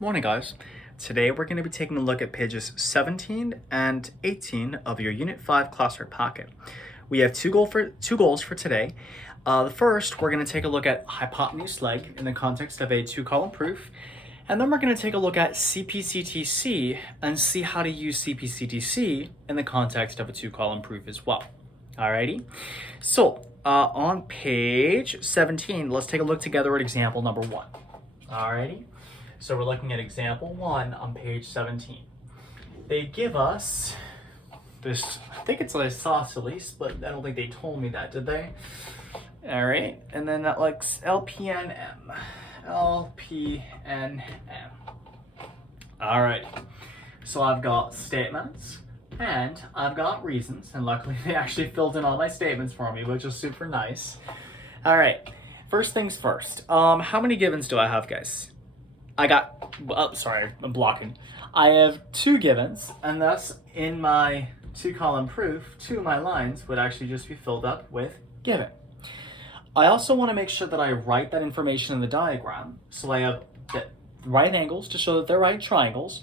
Morning, guys. Today we're going to be taking a look at pages 17 and 18 of your Unit 5 Classwork packet. We have two goals for today. The first, we're going to take a look at hypotenuse leg in the context of a two-column proof. And then we're going to take a look at CPCTC and see how to use CPCTC in the context of a two-column proof as well. Alrighty. So on page 17, let's take a look together at example number 1. Alrighty. So we're looking at example 1 on page 17. They give us this, I think it's an isosceles, but I don't think they told me that, did they? All right, and then that looks LPNM. LPNM. All right, so I've got statements and I've got reasons, and luckily they actually filled in all my statements for me, which is super nice. All right, first things first. How many givens do I have, guys? I'm blocking. I have 2 givens, and thus in my two-column proof, 2 of my lines would actually just be filled up with given. I also want to make sure that I write that information in the diagram. So I have the right angles to show that they're right triangles,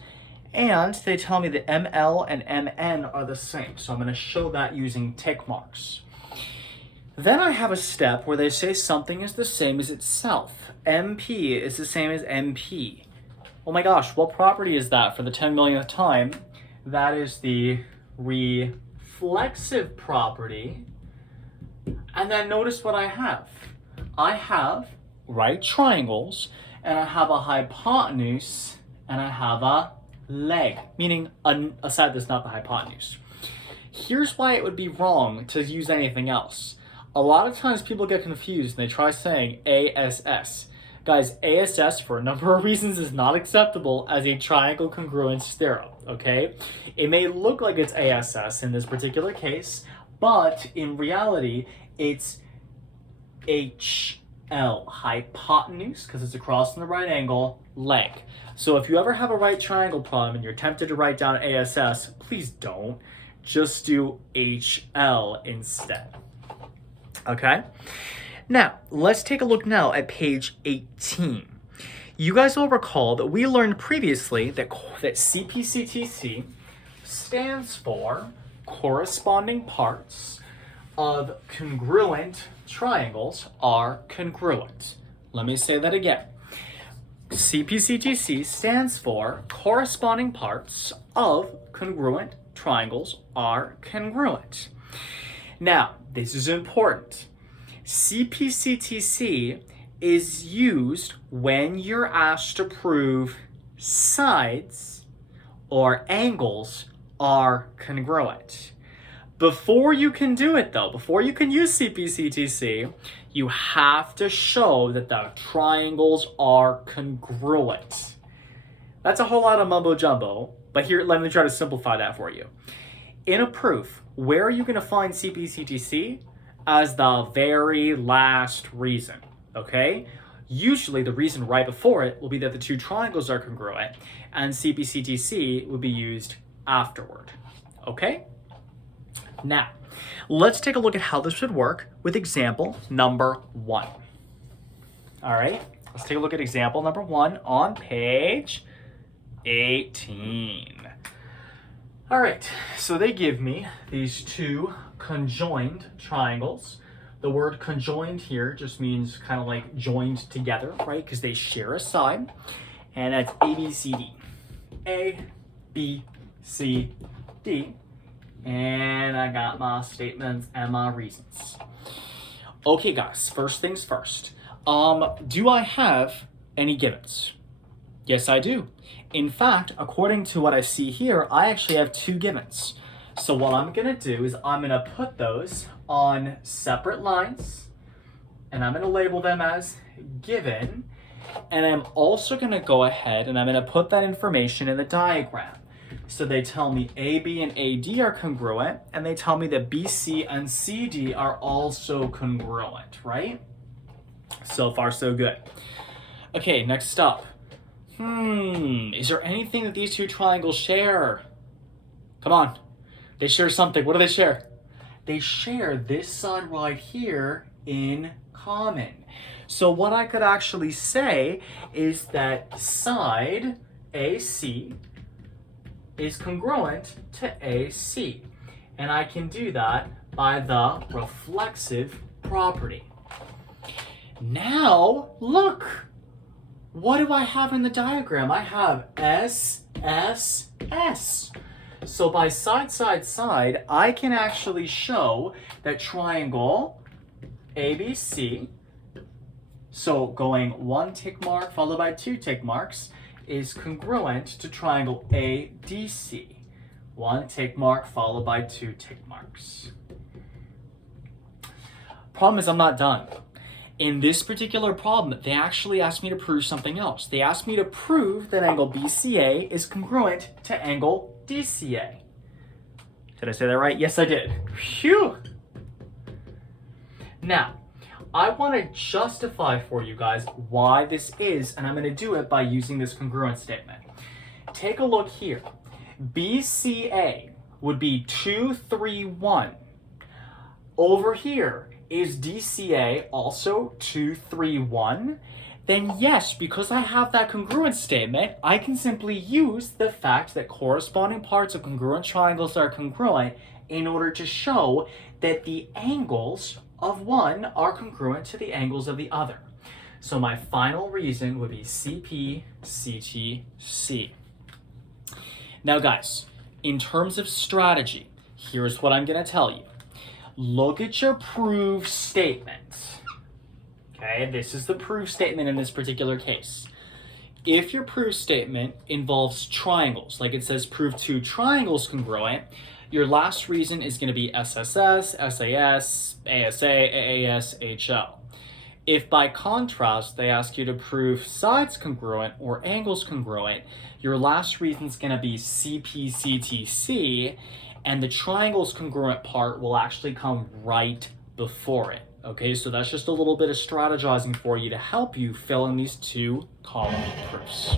and they tell me that ML and MN are the same. So I'm going to show that using tick marks. Then I have a step where they say something is the same as itself. MP is the same as MP. Oh my gosh, what property is that for the 10 millionth time? That is the reflexive property. And then notice what I have. I have right triangles, and I have a hypotenuse, and I have a leg, meaning a side that's not the hypotenuse. Here's why it would be wrong to use anything else. A lot of times people get confused and they try saying ASS. Guys, ASS for a number of reasons is not acceptable as a triangle congruence theorem, okay? It may look like it's ASS in this particular case, but in reality, it's HL, hypotenuse, because it's across from the right angle, leg. So if you ever have a right triangle problem and you're tempted to write down ASS, please don't. Just do HL instead. Okay, now let's take a look now at page 18. You guys will recall that we learned previously that CPCTC stands for corresponding parts of congruent triangles are congruent. Let me say that again. CPCTC stands for corresponding parts of congruent triangles are congruent. Now, this is important. CPCTC is used when you're asked to prove sides or angles are congruent. Before you can do it though, before you can use CPCTC, you have to show that the triangles are congruent. That's a whole lot of mumbo jumbo, but here, let me try to simplify that for you. In a proof, where are you going to find CPCTC? As the very last reason, okay? Usually the reason right before it will be that the 2 triangles are congruent, and CPCTC would be used afterward, okay? Now, let's take a look at how this would work with example number 1. All right, let's take a look at example number 1 on page 18. All right, so they give me these 2 conjoined triangles. The word conjoined here just means kind of like joined together, right? Because they share a side, and that's ABCD. A, B, C, D. And I got my statements and my reasons. Okay, guys, first things first. Do I have any givens? Yes, I do. In fact, according to what I see here, I actually have 2 givens. So what I'm going to do is I'm going to put those on separate lines, and I'm going to label them as given, and I'm also going to go ahead and I'm going to put that information in the diagram. So they tell me AB and AD are congruent, and they tell me that BC and CD are also congruent, right? So far, so good. Okay, next up. Is there anything that these 2 triangles share? Come on. They share something. What do they share? They share this side right here in common. So what I could actually say is that side AC is congruent to AC. And I can do that by the reflexive property. Now, look, what do I have in the diagram? I have S, S, S. So by side, side, side, I can actually show that triangle ABC, so going 1 tick mark followed by 2 tick marks, is congruent to triangle ADC. 1 tick mark followed by 2 tick marks. Problem is I'm not done. In this particular problem, they actually asked me to prove something else. They asked me to prove that angle BCA is congruent to angle DCA. Did I say that right? Yes, I did. Phew! Now, I want to justify for you guys why this is, and I'm going to do it by using this congruence statement. Take a look here. BCA would be 2, 3, 1. Over here, is DCA also 2, 3, 1? Then yes, because I have that congruence statement, I can simply use the fact that corresponding parts of congruent triangles are congruent in order to show that the angles of one are congruent to the angles of the other. So my final reason would be CPCTC. Now guys, in terms of strategy, here's what I'm going to tell you. Look at your proof statement. Okay, this is the proof statement in this particular case. If your proof statement involves triangles, like it says prove 2 triangles congruent, your last reason is going to be SSS, SAS, ASA, AAS, HL. If by contrast they ask you to prove sides congruent or angles congruent, your last reason is going to be CPCTC, and the triangles congruent part will actually come right before it. Okay, so that's just a little bit of strategizing for you to help you fill in these 2 column proofs.